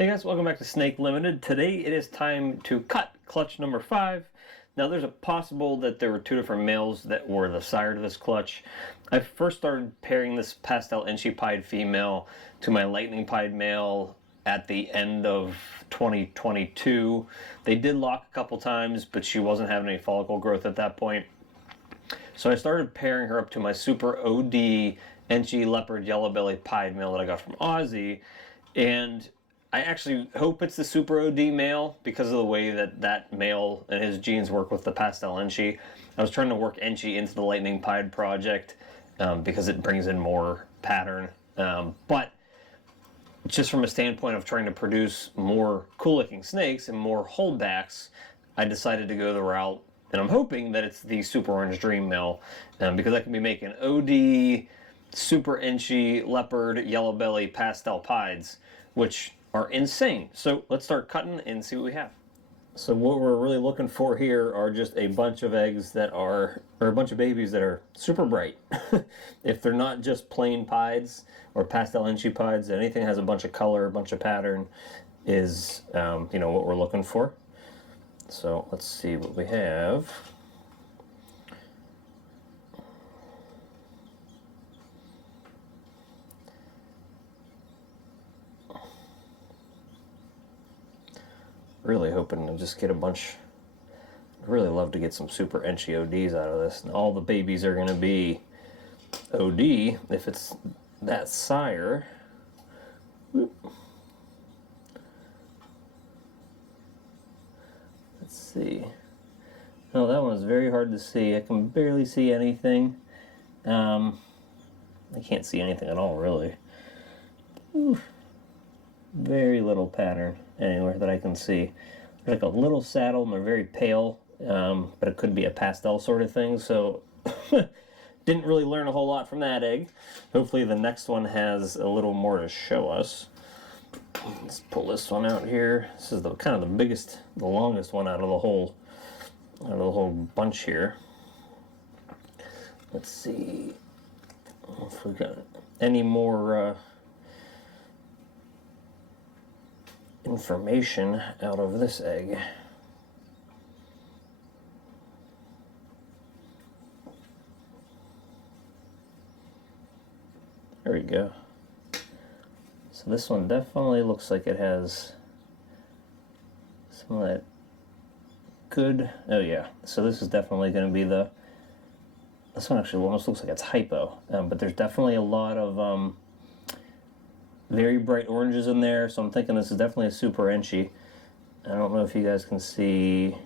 Hey guys, welcome back to Snake Limited. Today it is time to cut clutch number 5. Now there's a possible that there were two different males that were the sire to this clutch. I first started pairing this pastel inchy pied female to my lightning pied male at the end of 2022. They did lock a couple times, but she wasn't having any follicle growth at that point. So I started pairing her up to my super OD inchy leopard yellow belly pied male that I got from Aussie, and I actually hope it's the super OD male because of the way that that male and his genes work with the pastel inchy. I was trying to work inchy into the lightning pied project because it brings in more pattern, but just from a standpoint of trying to produce more cool looking snakes and more holdbacks, I decided to go the route, and I'm hoping that it's the super orange dream male, because I can be making OD, super inchy, leopard, yellow belly, pastel pieds, which are insane. So let's start cutting and see what we have. So what we're really looking for here are just a bunch of eggs that are, or a bunch of babies that are super bright. If they're not just plain pieds or pastel inchy pieds, anything has a bunch of color, a bunch of pattern is, what we're looking for. So let's see what we have. Really hoping to just get a bunch. I'd really love to get some super inchy ODs out of this. And all the babies are going to be OD if it's that sire. Whoop. Let's see. No, that one's very hard to see. I can barely see anything. I can't see anything at all, really. Ooh. Very little pattern anywhere that I can see. There's like a little saddle and they're very pale, but it could be a pastel sort of thing, so didn't really learn a whole lot from that egg. Hopefully the next one has a little more to show us. Let's pull this one out here. This is the kind of the biggest, the longest one out of the whole bunch here. Let's see if we got any more information out of this egg. There we go. So this one definitely looks like it has some of that good, oh yeah, so this is definitely going to be the, this one actually almost looks like it's hypo, but there's definitely a lot of very bright oranges in there, so I'm thinking this is definitely a super inchy. I don't know if you guys can see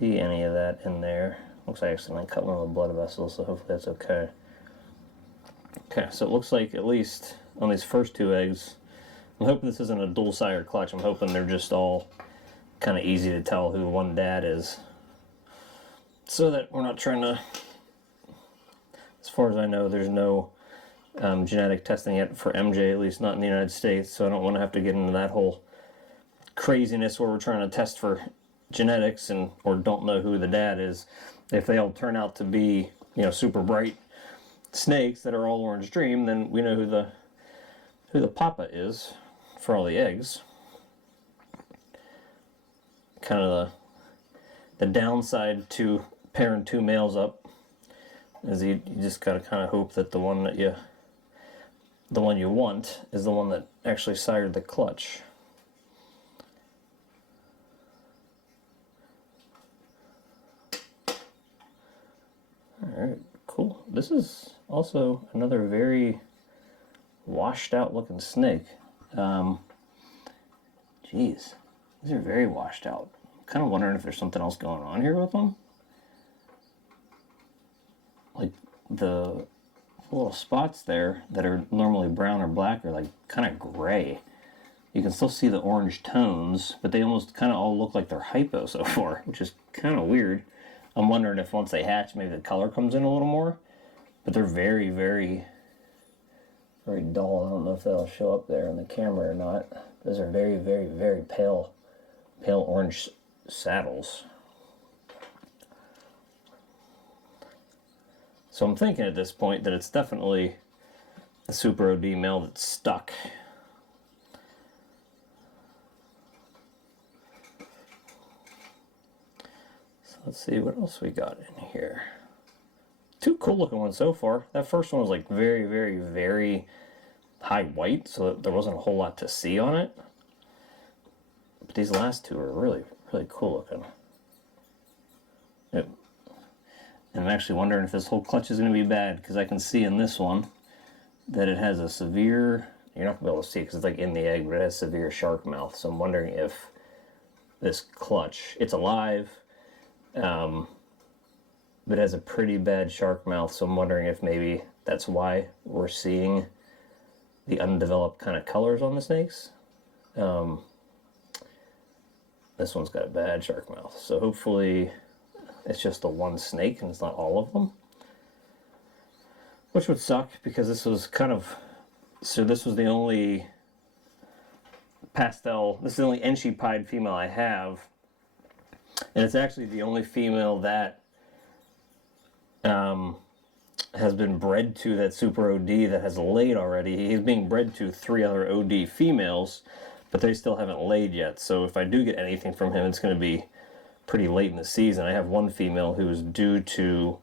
any of that in there. Looks like I accidentally cut one of the blood vessels, so hopefully that's okay. Okay, so it looks like at least on these first two eggs, I'm hoping this isn't a dual sire clutch. I'm hoping they're just all kind of easy to tell who one dad is, so that we're not trying to, as far as I know, there's no genetic testing yet for MJ, at least not in the United States, so I don't want to have to get into that whole craziness where we're trying to test for genetics and or don't know who the dad is. If they all turn out to be, super bright snakes that are all orange dream, then we know who the papa is for all the eggs. Kind of the downside to pairing two males up is you just gotta kind of hope that the one you want is the one that actually sired the clutch. Alright, cool. This is also another very washed out looking snake. Geez, these are very washed out. I'm kind of wondering if there's something else going on here with them. Like the little spots there that are normally brown or black are like kind of gray. You can still see the orange tones, but they almost kind of all look like they're hypo so far, which is kind of weird. I'm wondering if once they hatch, maybe the color comes in a little more. But they're very, very, very dull. I don't know if that'll show up there on the camera or not. Those are very, very, very pale orange saddles. So I'm thinking at this point that it's definitely a super OD male that's stuck. Let's see what else we got in here. Two cool looking ones so far. That first one was like very, very, very high white, so there wasn't a whole lot to see on it. But these last two are really, really cool looking. Yep. And I'm actually wondering if this whole clutch is going to be bad, because I can see in this one that it has a severe, you're not going to be able to see it because it's like in the egg, but it has severe shark mouth. So I'm wondering if this clutch, it's alive, but it has a pretty bad shark mouth. So I'm wondering if maybe that's why we're seeing the undeveloped kind of colors on the snakes. This one's got a bad shark mouth. So hopefully it's just the one snake and it's not all of them. Which would suck, because this was kind of, so this was the only pastel, this is the only Enchi pied female I have. And it's actually the only female that has been bred to that super OD that has laid already. He's being bred to 3 other OD females, but they still haven't laid yet. So if I do get anything from him, it's going to be pretty late in the season. I have one female who is due to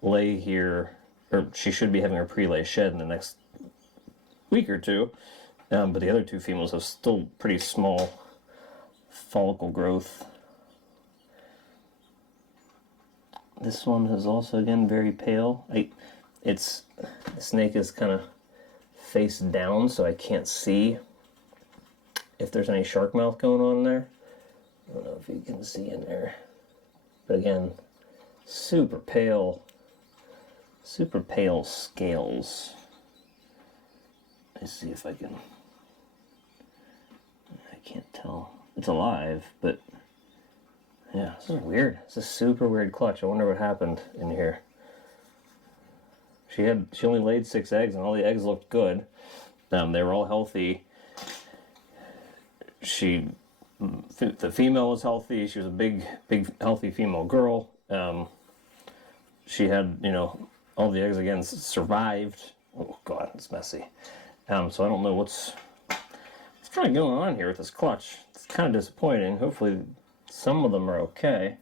lay here, or she should be having her pre-lay shed in the next week or two. But the other 2 females have still pretty small follicle growth. This one is also, again, very pale. The snake is kind of face down, so I can't see if there's any shark mouth going on there. I don't know if you can see in there. But again, super pale scales. Let's see if I can't tell. It's alive, but yeah, this is weird. It's a super weird clutch. I wonder what happened in here. She only laid 6 eggs, and all the eggs looked good. They were all healthy. The female was healthy. She was a big, healthy female girl. She had, all the eggs again survived. Oh God, it's messy. So I don't know what's kind of going on here with this clutch. It's kind of disappointing. Hopefully some of them are okay.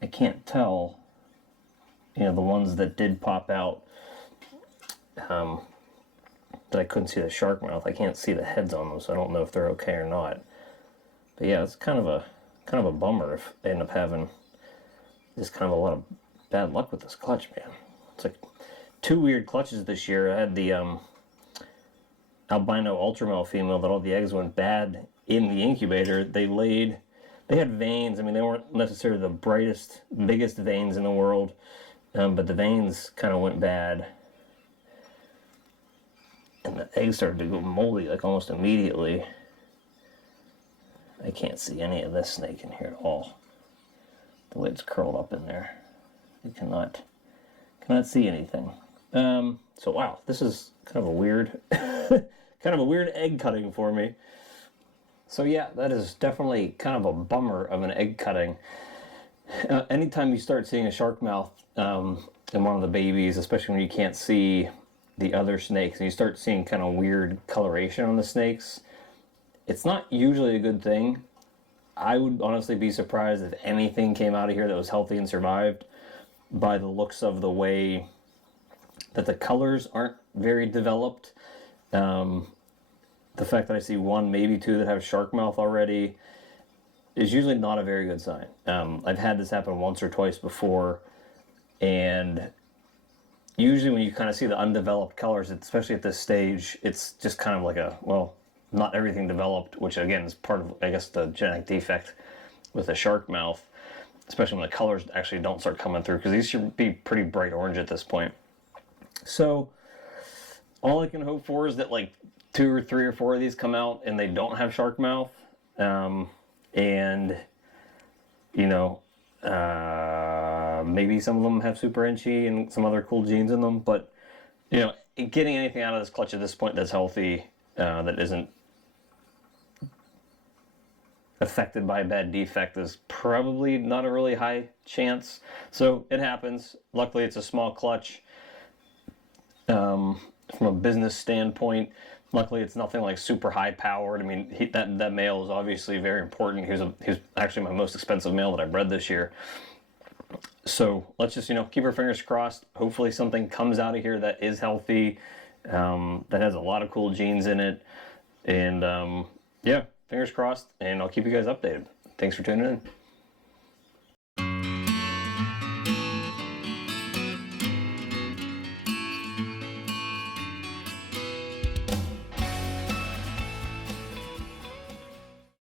I can't tell, the ones that did pop out, that I couldn't see the shark mouth. I can't see the heads on them, so I don't know if they're okay or not. But yeah, it's kind of a bummer if they end up having just kind of a lot of bad luck with this clutch, man. It's like 2 weird clutches this year. I had the albino ultramale female that all the eggs went bad in the incubator. They had veins. I mean, they weren't necessarily the brightest, biggest veins in the world, but the veins kind of went bad. And the eggs started to go moldy, like almost immediately. I can't see any of this snake in here at all. The way it's curled up in there. You cannot see anything. So wow, this is kind of a weird, egg cutting for me. So yeah, that is definitely kind of a bummer of an egg cutting. Anytime you start seeing a shark mouth in one of the babies, especially when you can't see the other snakes, and you start seeing kind of weird coloration on the snakes, it's not usually a good thing. I would honestly be surprised if anything came out of here that was healthy and survived, by the looks of the way that the colors aren't very developed. The fact that I see 1, maybe 2 that have shark mouth already is usually not a very good sign. I've had this happen once or twice before, and usually when you kind of see the undeveloped colors, especially at this stage, it's just kind of like not everything developed, which again is part of, I guess, the genetic defect with the shark mouth, especially when the colors actually don't start coming through, because these should be pretty bright orange at this point. So all I can hope for is that like 2 or 3 or 4 of these come out and they don't have shark mouth, and maybe some of them have super Enchi and some other cool genes in them, but getting anything out of this clutch at this point that's healthy, that isn't affected by a bad defect, is probably not a really high chance. So it happens. Luckily it's a small clutch. From a business standpoint, Luckily, it's nothing like super high powered. I mean, that male is obviously very important. He's actually my most expensive male that I bred this year. So let's just keep our fingers crossed. Hopefully, something comes out of here that is healthy, that has a lot of cool genes in it, and yeah, fingers crossed. And I'll keep you guys updated. Thanks for tuning in.